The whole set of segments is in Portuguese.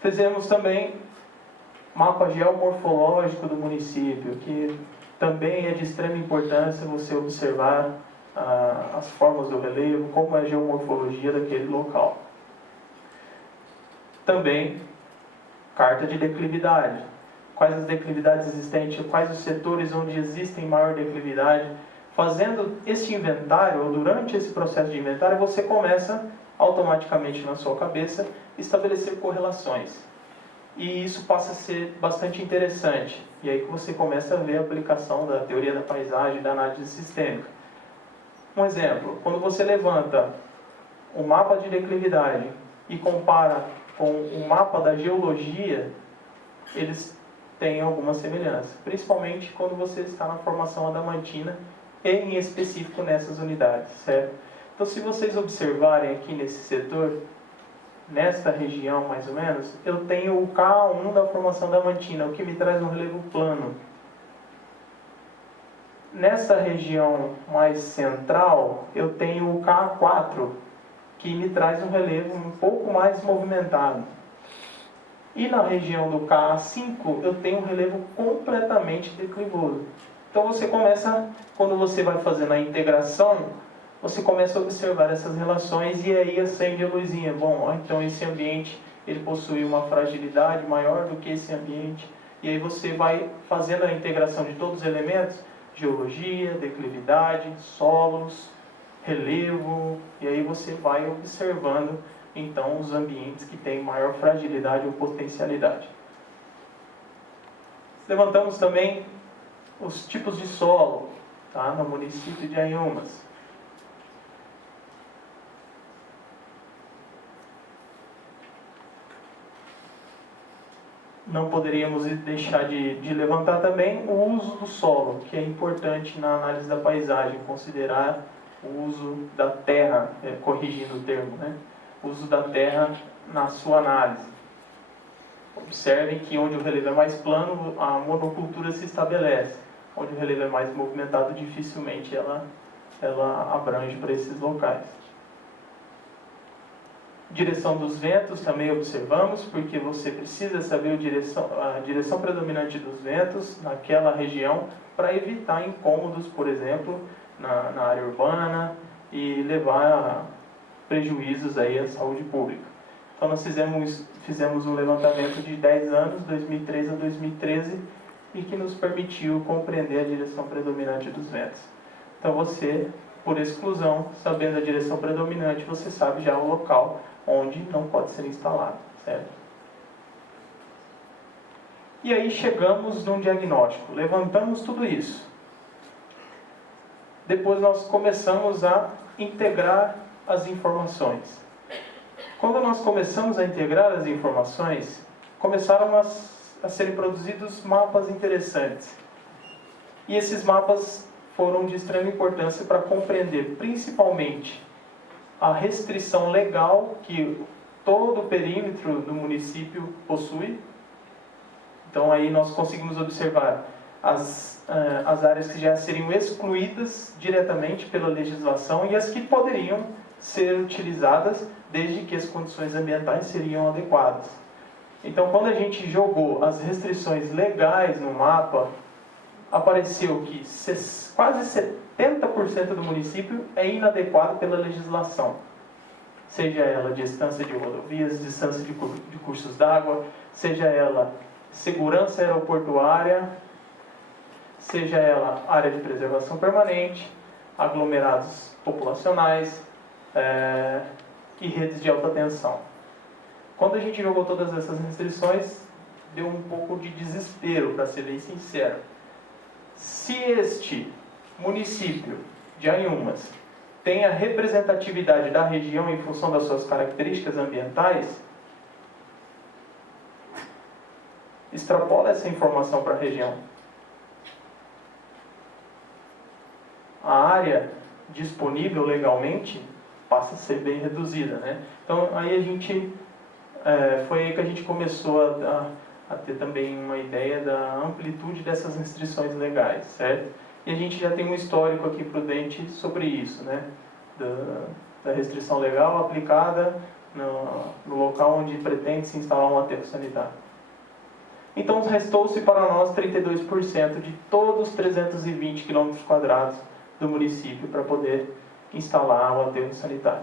Fizemos também mapa geomorfológico do município, que também é de extrema importância você observar as formas do relevo, como é a geomorfologia daquele local. Também, carta de declividade. Quais as declividades existentes, quais os setores onde existem maior declividade. Fazendo este inventário, ou durante esse processo de inventário, você começa automaticamente na sua cabeça estabelecer correlações. E isso passa a ser bastante interessante. E aí que você começa a ver a aplicação da teoria da paisagem, da análise sistêmica. Um exemplo, quando você levanta o mapa de declividade e compara com o mapa da geologia, eles têm alguma semelhança. Principalmente quando você está na formação adamantina, e em específico nessas unidades, certo? Então, se vocês observarem aqui nesse setor, nesta região mais ou menos, eu tenho o K1 da formação adamantina, o que me traz um relevo plano. Nesta região mais central, eu tenho o K4, que me traz um relevo um pouco mais movimentado. E na região do K5, eu tenho um relevo completamente declivoso. Então você começa, quando você vai fazendo a integração, você começa a observar essas relações e aí acende a luzinha. Bom, então esse ambiente ele possui uma fragilidade maior do que esse ambiente. E aí você vai fazendo a integração de todos os elementos, geologia, declividade, solos, relevo, e aí você vai observando então os ambientes que têm maior fragilidade ou potencialidade. Levantamos também os tipos de solo, tá, no município de Anhumas. Não poderíamos deixar de levantar também o uso do solo, que é importante na análise da paisagem, considerar o uso da terra, corrigindo o termo, né? O uso da terra na sua análise. Observem que onde o relevo é mais plano, a monocultura se estabelece. Onde o relevo é mais movimentado, dificilmente ela abrange para esses locais. Direção dos ventos também observamos, porque você precisa saber a direção predominante dos ventos naquela região para evitar incômodos, por exemplo, na área urbana e levar a prejuízos aí à saúde pública. Então nós fizemos um levantamento de 10 anos, 2003 a 2013, e que nos permitiu compreender a direção predominante dos ventos. Então você, por exclusão, sabendo a direção predominante, você sabe já o local onde não pode ser instalado, certo? E aí chegamos num diagnóstico, levantamos tudo isso. Depois nós começamos a integrar as informações. Quando nós começamos a integrar as informações, começaram a serem produzidos mapas interessantes. E esses mapas foram de extrema importância para compreender, principalmente, a restrição legal que todo o perímetro do município possui. Então aí nós conseguimos observar as áreas que já seriam excluídas diretamente pela legislação e as que poderiam ser utilizadas desde que as condições ambientais seriam adequadas. Então quando a gente jogou as restrições legais no mapa, apareceu que quase 70% do município é inadequado pela legislação. Seja ela distância de rodovias, distância de cursos d'água, seja ela segurança aeroportuária, seja ela área de preservação permanente, aglomerados populacionais e redes de alta tensão. Quando a gente jogou todas essas restrições, deu um pouco de desespero, para ser bem sincero. Se este município de Anhumas tem a representatividade da região em função das suas características ambientais, extrapola essa informação para a região. A área disponível legalmente passa a ser bem reduzida, né? Então aí a gente foi aí que a gente começou a ter também uma ideia da amplitude dessas restrições legais, certo? E a gente já tem um histórico aqui prudente sobre isso, né? Da restrição legal aplicada no local onde pretende se instalar um aterro sanitário. Então restou-se para nós 32% de todos os 320 km² do município para poder instalar o aterro sanitário.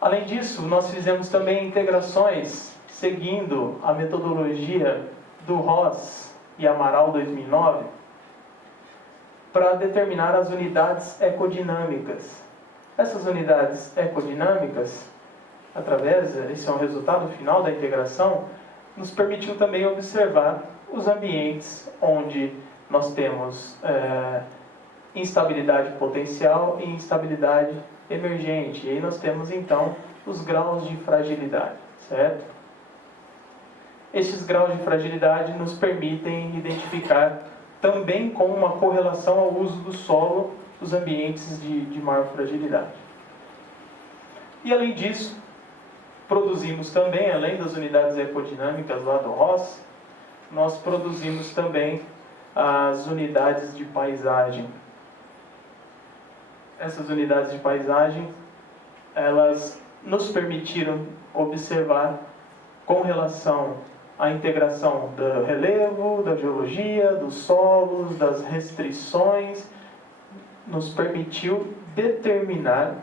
Além disso, nós fizemos também integrações seguindo a metodologia do Ross e Amaral 2009 para determinar as unidades ecodinâmicas. Essas unidades ecodinâmicas, esse é um resultado final da integração, nos permitiu também observar os ambientes onde nós temos instabilidade potencial e instabilidade emergente. E aí nós temos então os graus de fragilidade, certo? Estes graus de fragilidade nos permitem identificar também com uma correlação ao uso do solo os ambientes de maior fragilidade. E além disso, produzimos também, além das unidades ecodinâmicas lá do Ross, nós produzimos também as unidades de paisagem. Essas unidades de paisagem, elas nos permitiram observar com relação à integração do relevo, da geologia, dos solos, das restrições, nos permitiu determinar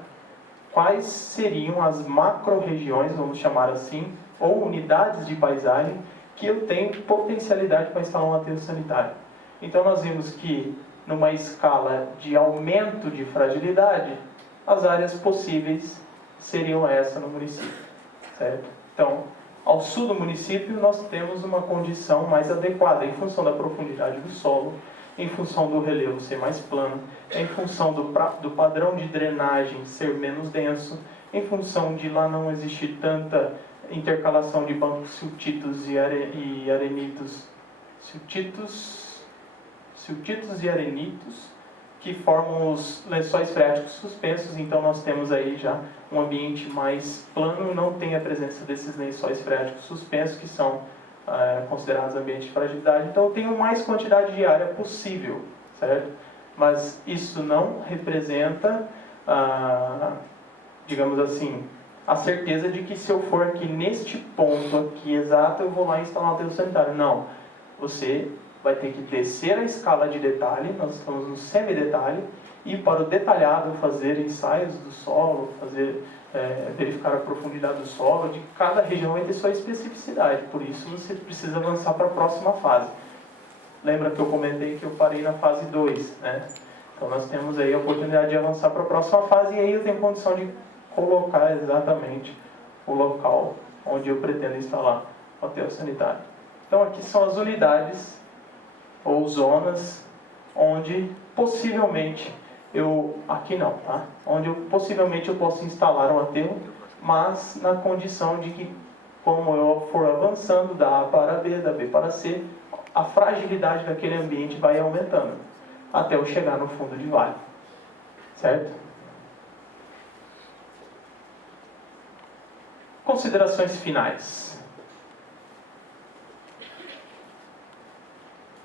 quais seriam as macro-regiões, vamos chamar assim, ou unidades de paisagem que eu tenho potencialidade para instalar um aterro sanitário. Então nós vimos que numa escala de aumento de fragilidade, as áreas possíveis seriam essa no município, certo? Então, ao sul do município, nós temos uma condição mais adequada, em função da profundidade do solo, em função do relevo ser mais plano, em função do padrão de drenagem ser menos denso, em função de lá não existir tanta intercalação de bancos siltitos e arenitos, siltitos e arenitos, que formam os lençóis freáticos suspensos. Então nós temos aí já um ambiente mais plano e não tem a presença desses lençóis freáticos suspensos, que são considerados ambientes de fragilidade. Então eu tenho mais quantidade de área possível, certo? Mas isso não representa, digamos assim, a certeza de que se eu for aqui neste ponto aqui exato, eu vou lá instalar um aterro sanitário. Não. Você vai ter que descer a escala de detalhe, nós estamos no semi-detalhe, e para o detalhado fazer ensaios do solo, verificar a profundidade do solo, de cada região vai ter sua especificidade, por isso você precisa avançar para a próxima fase. Lembra que eu comentei que eu parei na fase 2, né? Então nós temos aí a oportunidade de avançar para a próxima fase, e aí eu tenho condição de colocar exatamente o local onde eu pretendo instalar o aterro sanitário. Então aqui são as unidades ou zonas onde possivelmente aqui não, tá? Onde possivelmente eu posso instalar um aterro, mas na condição de que, como eu for avançando da A para B, da B para C, a fragilidade daquele ambiente vai aumentando, até eu chegar no fundo de vale, certo? Considerações finais.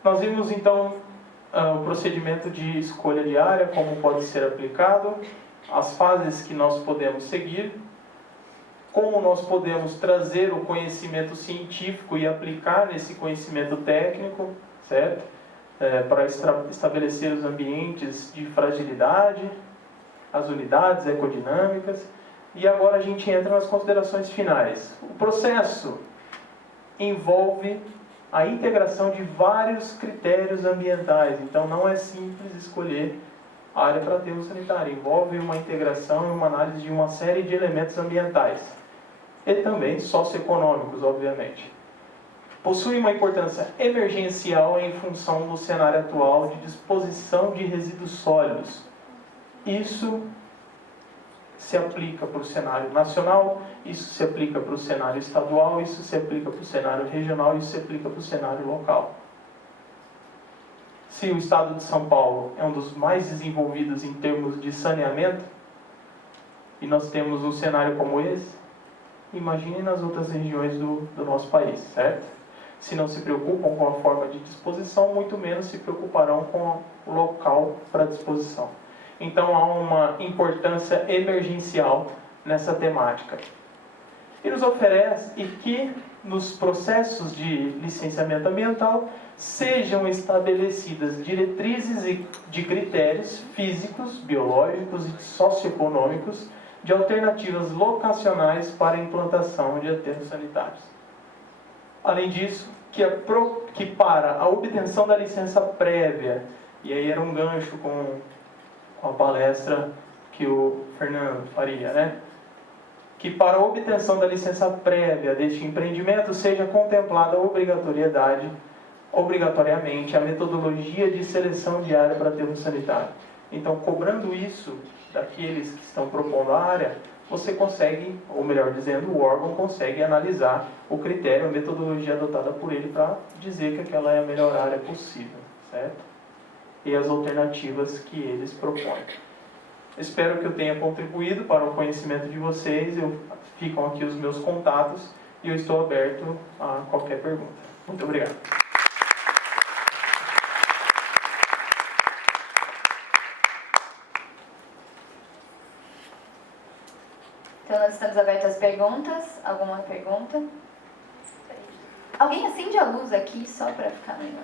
Nós vimos então o procedimento de escolha de área, como pode ser aplicado, as fases que nós podemos seguir, como nós podemos trazer o conhecimento científico e aplicar nesse conhecimento técnico, certo? Para estabelecer os ambientes de fragilidade, as unidades ecodinâmicas. E agora a gente entra nas considerações finais. O processo envolve a integração de vários critérios ambientais. Então não é simples escolher a área para aterro sanitário. Envolve uma integração e uma análise de uma série de elementos ambientais. E também socioeconômicos, obviamente. Possui uma importância emergencial em função do cenário atual de disposição de resíduos sólidos. Isso se aplica para o cenário nacional, isso se aplica para o cenário estadual, isso se aplica para o cenário regional, isso se aplica para o cenário local. Se o estado de São Paulo é um dos mais desenvolvidos em termos de saneamento, e nós temos um cenário como esse, imagine nas outras regiões do nosso país, certo? Se não se preocupam com a forma de disposição, muito menos se preocuparão com o local para disposição. Então há uma importância emergencial nessa temática. E nos oferece que nos processos de licenciamento ambiental sejam estabelecidas diretrizes de critérios físicos, biológicos e socioeconômicos de alternativas locacionais para a implantação de aterros sanitários. Além disso, que para a obtenção da licença prévia, e aí era um gancho com a palestra que o Fernando faria, né? Que para a obtenção da licença prévia deste empreendimento seja contemplada obrigatoriamente a metodologia de seleção de área para aterro sanitário. Então, cobrando isso daqueles que estão propondo a área, você consegue, ou melhor dizendo, o órgão consegue analisar o critério, a metodologia adotada por ele para dizer que aquela é a melhor área possível, certo? E as alternativas que eles propõem. Espero que eu tenha contribuído para o conhecimento de vocês. Ficam aqui os meus contatos e eu estou aberto a qualquer pergunta. Muito obrigado. Então, nós estamos abertos às perguntas. Alguma pergunta? Alguém acende a luz aqui só para ficar melhor?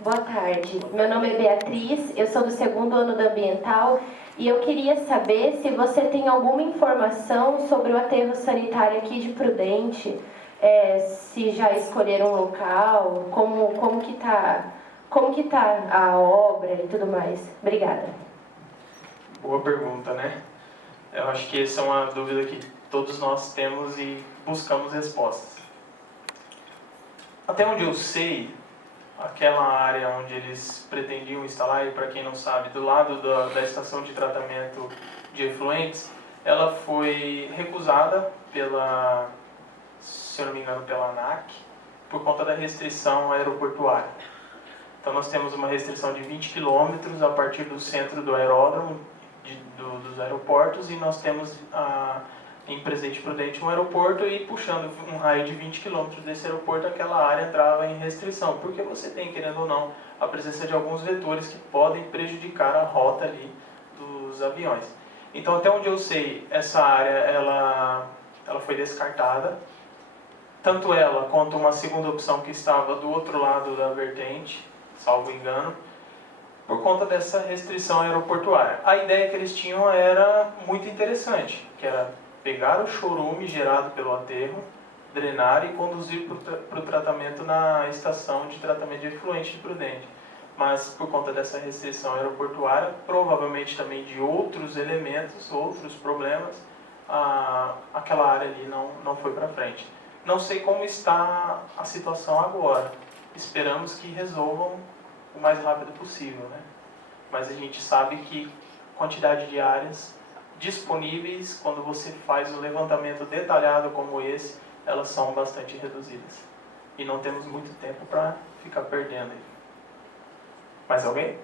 Boa tarde, meu nome é Beatriz, eu sou do 2º ano da Ambiental e eu queria saber se você tem alguma informação sobre o aterro sanitário aqui de Prudente, se já escolheram um local, como que tá a obra e tudo mais. Obrigada. Boa pergunta, né? Eu acho que essa é uma dúvida que todos nós temos e buscamos respostas. Até onde eu sei, aquela área onde eles pretendiam instalar, e para quem não sabe, do lado da estação de tratamento de efluentes, ela foi recusada pela, se eu não me engano, pela ANAC, por conta da restrição aeroportuária. Então nós temos uma restrição de 20 km a partir do centro do aeródromo, dos aeroportos, e nós temos em Presidente Prudente um aeroporto, e puxando um raio de 20 km desse aeroporto, aquela área entrava em restrição, porque você tem, querendo ou não, a presença de alguns vetores que podem prejudicar a rota ali dos aviões. Então, até onde eu sei, essa área ela foi descartada, tanto ela quanto uma segunda opção que estava do outro lado da vertente, salvo engano, por conta dessa restrição aeroportuária. A ideia que eles tinham era muito interessante, que era pegar o chorume gerado pelo aterro, drenar e conduzir para o tratamento na estação de tratamento de efluente de Prudente. Mas por conta dessa restrição aeroportuária, provavelmente também de outros elementos, outros problemas, aquela área ali não foi para frente. Não sei como está a situação agora. Esperamos que resolvam o mais rápido possível, né? Mas a gente sabe que a quantidade de áreas disponíveis, quando você faz um levantamento detalhado como esse, elas são bastante reduzidas. E não temos muito tempo para ficar perdendo aí. Mais alguém?